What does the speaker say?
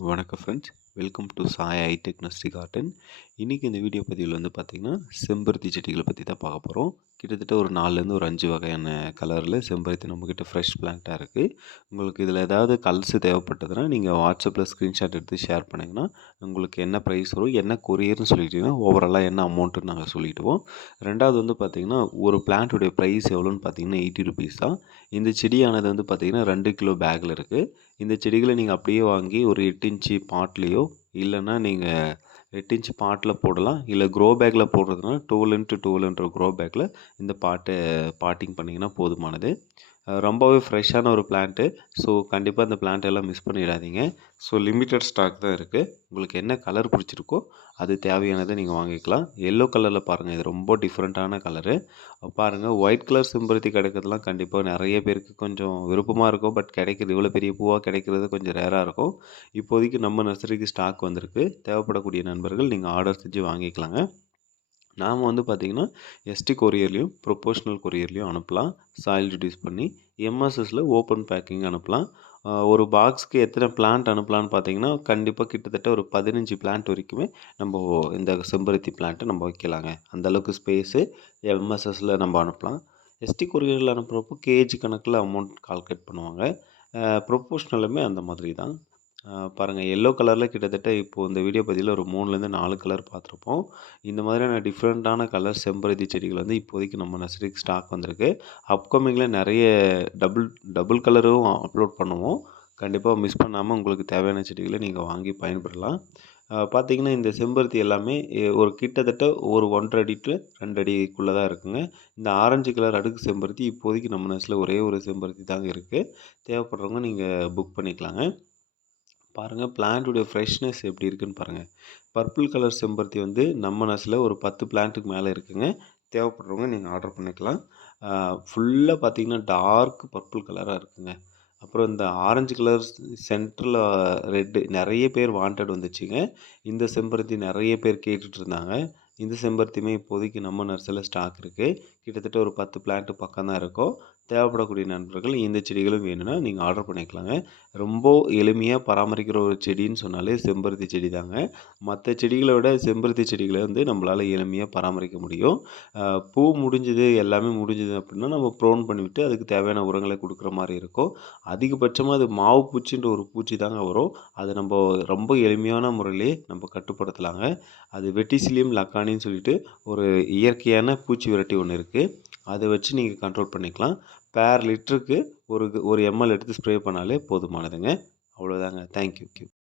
வணக்கம் friends, welcome to Sai hitech nursery garden. இன்றைக்கி இந்த வீடியோ பதிவில் வந்து பார்த்திங்கன்னா செம்பருத்தி செடிகளை பற்றி தான் பார்க்க போகிறோம். கிட்டத்தட்ட ஒரு 4லேருந்து ஒரு 5 வகையான கலரில் செம்பருத்தி நம்மக்கிட்ட ஃப்ரெஷ் பிளான்ட்டாக இருக்குது. உங்களுக்கு இதில் ஏதாவது கலர்ஸ் தேவைப்பட்டதுன்னா நீங்கள் வாட்ஸ்அப்பில் ஸ்க்ரீன்ஷாட் எடுத்து ஷேர் பண்ணிங்கன்னா உங்களுக்கு என்ன ப்ரைஸ் வரும், என்ன கொரியர்னு சொல்லிட்டீங்கன்னா ஓவராலாக என்ன அமௌண்ட்டுன்னு நாங்கள் சொல்லிவிடுவோம். ரெண்டாவது வந்து பார்த்திங்கன்னா ஒரு பிளான்ட்டுடைய ப்ரைஸ் எவ்வளோன்னு பார்த்தீங்கன்னா 80 ருபீஸ் தான். இந்த செடியானது வந்து பார்த்திங்கன்னா 2 கிலோ பேக்கில் இருக்குது. இந்த செடிகளை நீங்கள் அப்படியே வாங்கி ஒரு 8 இன்ச்சு பாட்லேயோ இல்லைன்னா நீங்கள் 8 இன்ச்சு பாட்டில் போடலாம். இல்லை க்ரோ பேக்கில் போடுறதுனா 12x12 க்ரோ பேக்கில் இந்த பாட்டிங் பண்ணிங்கன்னா போதுமானது. ரொம்பவே ஃப்ரெஷ்ஷான ஒரு பிளான்ட்டு. ஸோ கண்டிப்பாக இந்த பிளான்ட் எல்லாம் மிஸ் பண்ணிடாதீங்க. ஸோ லிமிட்டட் ஸ்டாக் தான் இருக்குது. உங்களுக்கு என்ன கலர் பிடிச்சிருக்கோ அது தேவையானதை நீங்கள் வாங்கிக்கலாம். எல்லோ கலரில் பாருங்கள், இது ரொம்ப டிஃப்ரெண்ட்டான கலரு. பாருங்கள், ஒயிட் கலர் செம்பருத்தி கிடைக்கிறதுலாம் கண்டிப்பாக நிறைய பேருக்கு கொஞ்சம் விருப்பமாக இருக்கும். பட் கிடைக்கிறது இவ்வளோ பெரிய பூவாக கிடைக்கிறது கொஞ்சம் ரேராக இருக்கும். இப்போதைக்கு நம்ம நர்சரிக்கு ஸ்டாக் வந்திருக்கு. தேவைப்படக்கூடிய நண்பர்கள் நீங்கள் ஆர்டர் செஞ்சு வாங்கிக்கலாங்க. நாம் வந்து பார்த்திங்கன்னா எஸ்டி கொரியர்லேயும் ப்ரொபோஷ்னல் கொரியர்லேயும் அனுப்பலாம். சாயில் ரெடியூஸ் பண்ணி எம்எஸ்எஸில் ஓப்பன் பேக்கிங் அனுப்பலாம். ஒரு பாக்ஸ்க்கு எத்தனை பிளான்ட் அனுப்பலான்னு பார்த்தீங்கன்னா கண்டிப்பாக கிட்டத்தட்ட ஒரு 15 பிளான்ட் வரைக்குமே நம்ம இந்த செம்பருத்தி பிளான்ட்டை நம்ம வைக்கலாங்க. அந்தளவுக்கு ஸ்பேஸு எம்எஸ்எஸில் நம்ம அனுப்பலாம். எஸ்டி கொரியரில் அனுப்புகிறப்போ கேஜி கணக்கில் அமௌண்ட் கால்குலேட் பண்ணுவாங்க. ப்ரொபோஷ்னலுமே அந்த மாதிரி தான். பாருங்கள், எல்லோ கலரில் கிட்டத்தட்ட இப்போது இந்த வீடியோ பதிவில் ஒரு 3லேருந்து 4 கலர் பார்த்துருப்போம். இந்த மாதிரியான டிஃப்ரெண்ட்டான கலர் செம்பருத்தி செடிகள் வந்து இப்போதைக்கு நம்ம நர்சரிக்கு ஸ்டாக் வந்திருக்கு. அப்கமிங்கில் நிறைய டபுள் கலரும் அப்லோட் பண்ணுவோம். கண்டிப்பாக மிஸ் பண்ணாமல் உங்களுக்கு தேவையான செடிகளை நீங்கள் வாங்கி பயன்படலாம். பார்த்திங்கன்னா இந்த செம்பருத்தி எல்லாமே ஒரு கிட்டத்தட்ட ஒரு 1.5 அடி to 2 அடிக்குள்ளே தான் இருக்குங்க. இந்த ஆரஞ்சு கலர் அடுக்கு செம்பருத்தி இப்போதைக்கு நம்ம நர்சரியில் ஒரே ஒரு செம்பருத்தி தாங்க இருக்குது. தேவைப்படுறவங்க நீங்கள் புக் பண்ணிக்கலாங்க. பாருங்கள், பிளான்ட்டுடைய ஃப்ரெஷ்னஸ் எப்படி இருக்குதுன்னு பாருங்கள். பர்பிள் கலர் செம்பருத்தி வந்து நம்ம நர்சரியில் ஒரு 10 பிளான்ட்டுக்கு மேலே இருக்குதுங்க. தேவைப்படுறவங்க நீங்கள் ஆர்டர் பண்ணிக்கலாம். ஃபுல்லாக பார்த்திங்கன்னா டார்க் பர்பிள் கலராக இருக்குதுங்க. அப்புறம் இந்த ஆரஞ்சு கலர் சென்டரில் ரெட்டு நிறைய பேர் வாண்டட் வந்துச்சுங்க. இந்த செம்பருத்தி நிறைய பேர் கேட்டுட்ருந்தாங்க. இந்த செம்பருத்தியுமே இப்போதைக்கு நம்ம நர்சரியில் ஸ்டாக் இருக்குது. கிட்டத்தட்ட ஒரு 10 பிளான்ட்டு பக்கம் தான் இருக்கும். தேவைப்படக்கூடிய நண்பர்கள் இந்த செடிகளும் வேணும்னா நீங்கள் ஆர்டர் பண்ணிக்கலாங்க. ரொம்ப எளிமையாக பராமரிக்கிற ஒரு செடின்னு சொன்னாலே செம்பருத்தி செடி தாங்க. மற்ற செடிகளை விட செம்பருத்தி செடிகளை வந்து நம்மளால் எளிமையாக பராமரிக்க முடியும். பூ முடிஞ்சுது எல்லாமே முடிஞ்சுது அப்படின்னா நம்ம ப்ரோன் பண்ணிவிட்டு அதுக்கு தேவையான உரங்களை கொடுக்குற மாதிரி இருக்கும். அதிகபட்சமாக அது மாவு பூச்சின்ற ஒரு பூச்சி தாங்க வரும். அதை நம்ம ரொம்ப எளிமையான முறையிலே நம்ம கட்டுப்படுத்தலாங்க. அது வெட்டிசிலியம் லக்கானின்னு சொல்லிட்டு ஒரு இயற்கையான பூச்சி விரட்டி ஒன்று இருக்குது. அதை வச்சு நீங்கள் கண்ட்ரோல் பண்ணிக்கலாம். பேர் லிட்டருக்கு ஒரு ml எடுத்து ஸ்ப்ரே பண்ணாலே போதுமானதுங்க. அவ்வளோதாங்க. தேங்க்யூ.